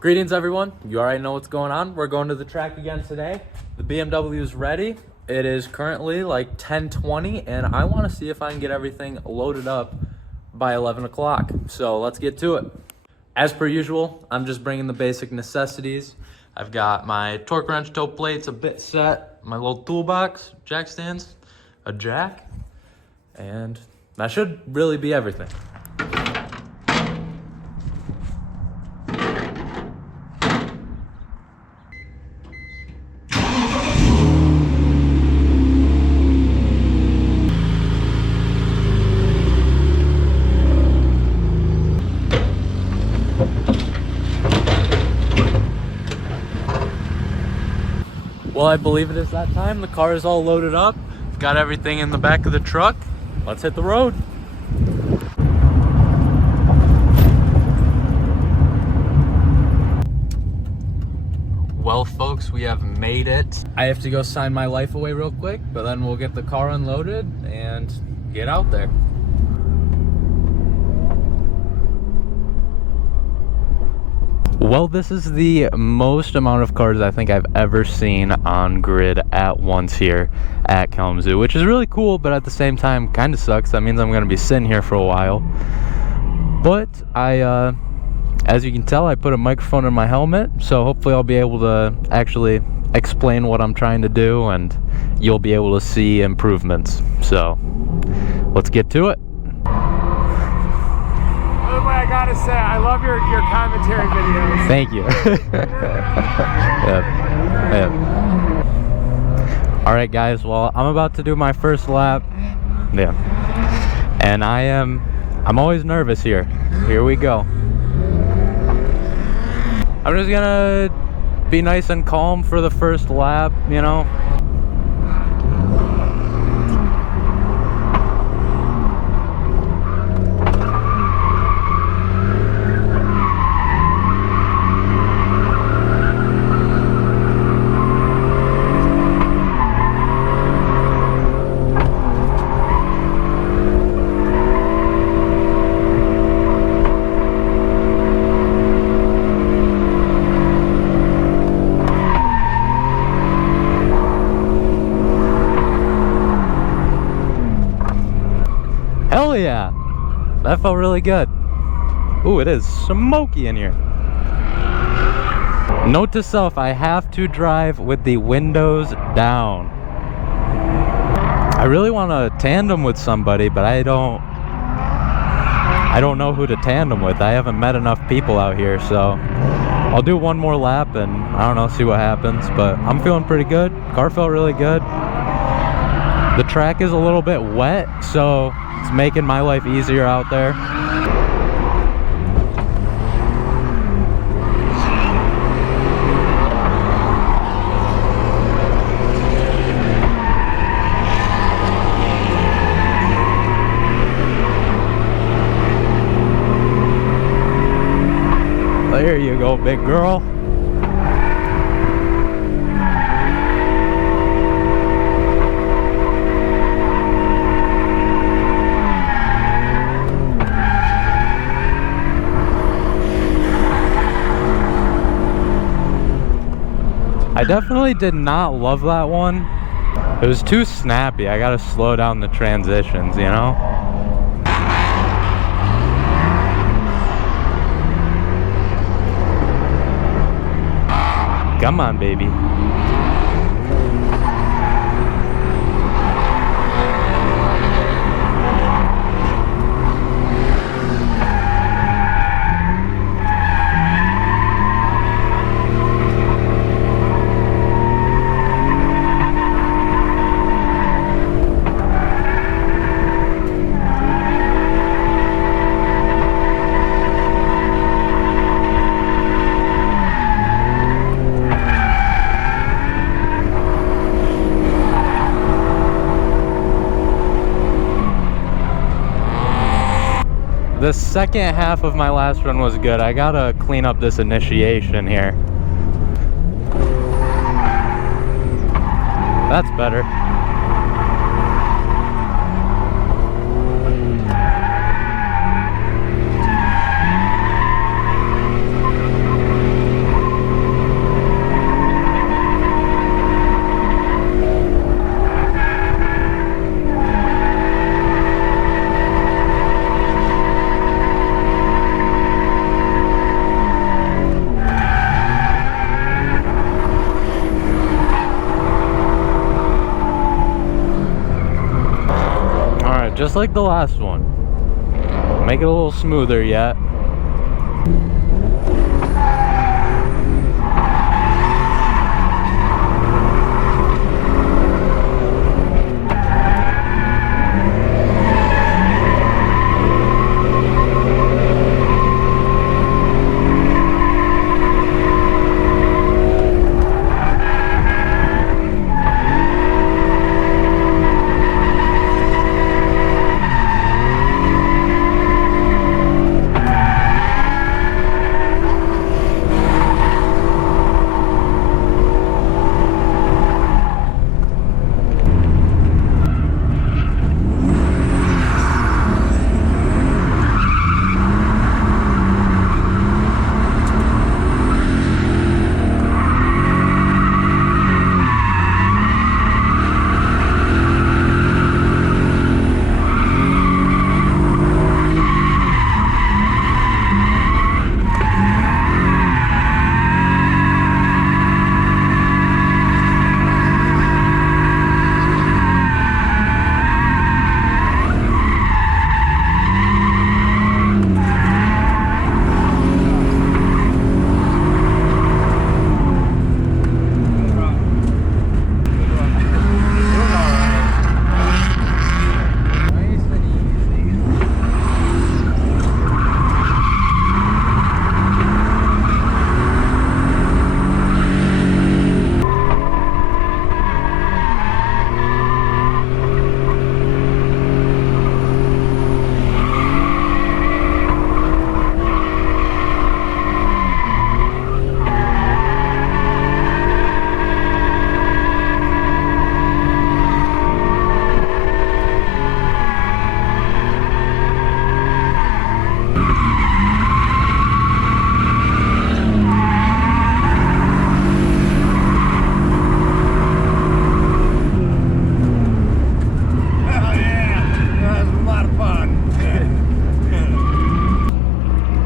Greetings everyone, you already know what's going on. We're going to the track again today. The BMW is ready. It is currently like 10:20 and I want to see if I can get everything loaded up by 11 o'clock. So let's get to it. As per usual, I'm just bringing the basic necessities. I've got my torque wrench, toe plates, a bit set, my little toolbox, jack stands, a jack, and that should really be everything. Well, I believe it is that time. The car is all loaded up. I've got everything in the back of the truck. Let's hit the road. Well, folks, we have made it. I have to go sign my life away real quick, but then we'll get the car unloaded and get out there. Well, this is the most amount of cars I think I've ever seen on grid at once here at Kalamazoo, which is really cool, but at the same time kind of sucks. That means I'm going to be sitting here for a while. But as you can tell, I put a microphone in my helmet, so hopefully I'll be able to actually explain what I'm trying to do and you'll be able to see improvements. So let's get to it. I gotta say, I love your commentary videos. Thank you. Yep. All right, guys. Well, I'm about to do my first lap. Yeah. And I'm always nervous here. Here we go. I'm just gonna be nice and calm for the first lap, you know. Hell yeah, that felt really good. Ooh, it is smoky in here. Note to self, I have to drive with the windows down. I really want to tandem with somebody, but I don't know who to tandem with. I haven't met enough people out here, so I'll do one more lap and I don't know, see what happens, but I'm feeling pretty good. Car felt really good. The track is a little bit wet, so it's making my life easier out there. There you go, big girl. I definitely did not love that one. It was too snappy. I gotta slow down the transitions, you know? Come on, baby. The second half of my last run was good. I gotta clean up this initiation here. That's better. just like the last one. Make it a little smoother yet.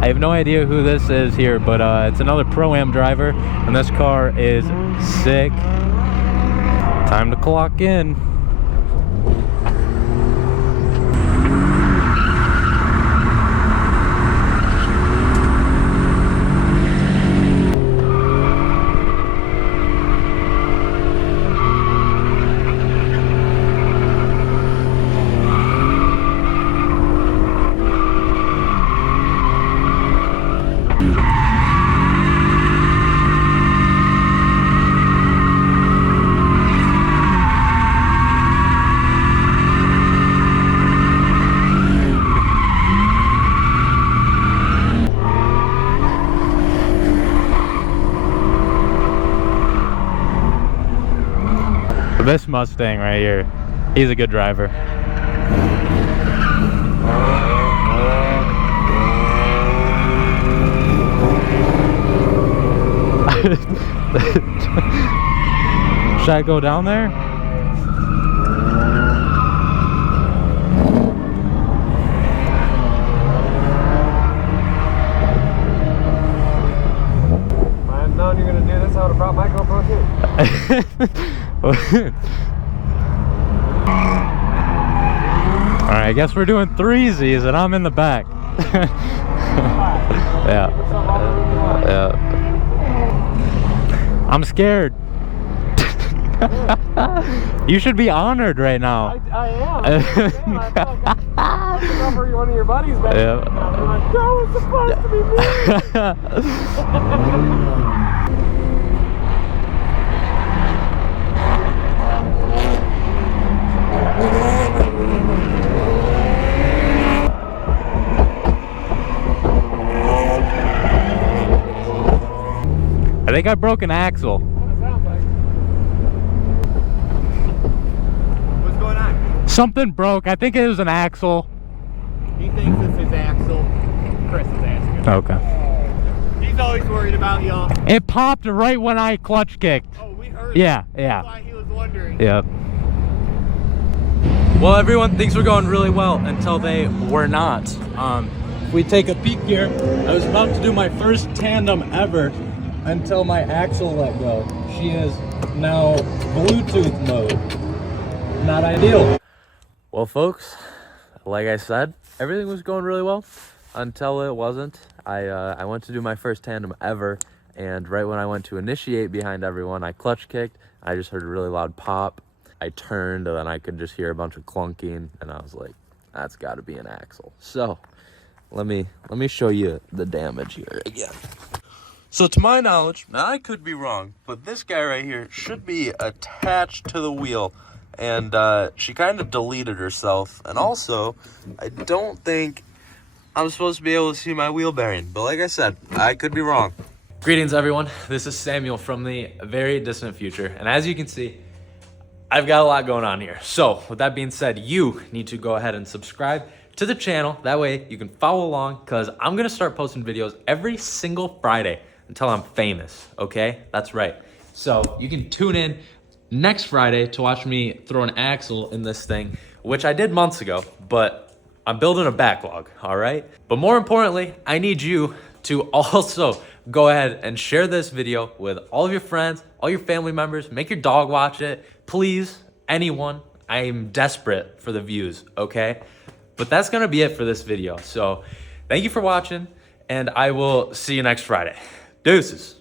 I have no idea who this is here, but it's another Pro-Am driver, and this car is sick. Time to clock in. This Mustang right here, he's a good driver. Should I go down there? I had known you're gonna do this, I would have brought my GoPro too. Alright, I guess we're doing threesies and I'm in the back. Yeah. Yeah. I'm scared. You should be honored right now. I am. I feel like I remember one of your buddies back there. They're like, no, it's supposed to be me. I think I broke an axle. What's going on? Something broke. I think it was an axle. He thinks it's his axle. Chris is asking. Okay. He's always worried about y'all. It popped right when I clutch kicked. Oh, we heard Yeah, it. yeah. That's why he was wondering. Yep. Well, everyone thinks we're going really well until they were not. If we take a peek here, I was about to do my first tandem ever until my axle let go. She is now Bluetooth mode. Not ideal. Well, folks, like I said, everything was going really well until it wasn't. I went to do my first tandem ever, and right when I went to initiate behind everyone, I clutch kicked. I just heard a really loud pop. I turned, and then I could just hear a bunch of clunking, and I was like, that's got to be an axle. So let me show you the damage here again. So to my knowledge, now I could be wrong, but this guy right here should be attached to the wheel, and she kind of deleted herself. And also, I don't think I'm supposed to be able to see my wheel bearing, but like I said, I could be wrong. Greetings, everyone. This is Samuel from the very distant future, and as you can see, I've got a lot going on here. So with that being said, you need to go ahead and subscribe to the channel. That way you can follow along, because I'm gonna start posting videos every single Friday until I'm famous, okay? That's right. So you can tune in next Friday to watch me throw an axle in this thing, which I did months ago, but I'm building a backlog, all right? But more importantly, I need you to also go ahead and share this video with all of your friends, all your family members, make your dog watch it. Please, anyone, I am desperate for the views, okay? But that's gonna be it for this video. So thank you for watching, and I will see you next Friday. Deuces.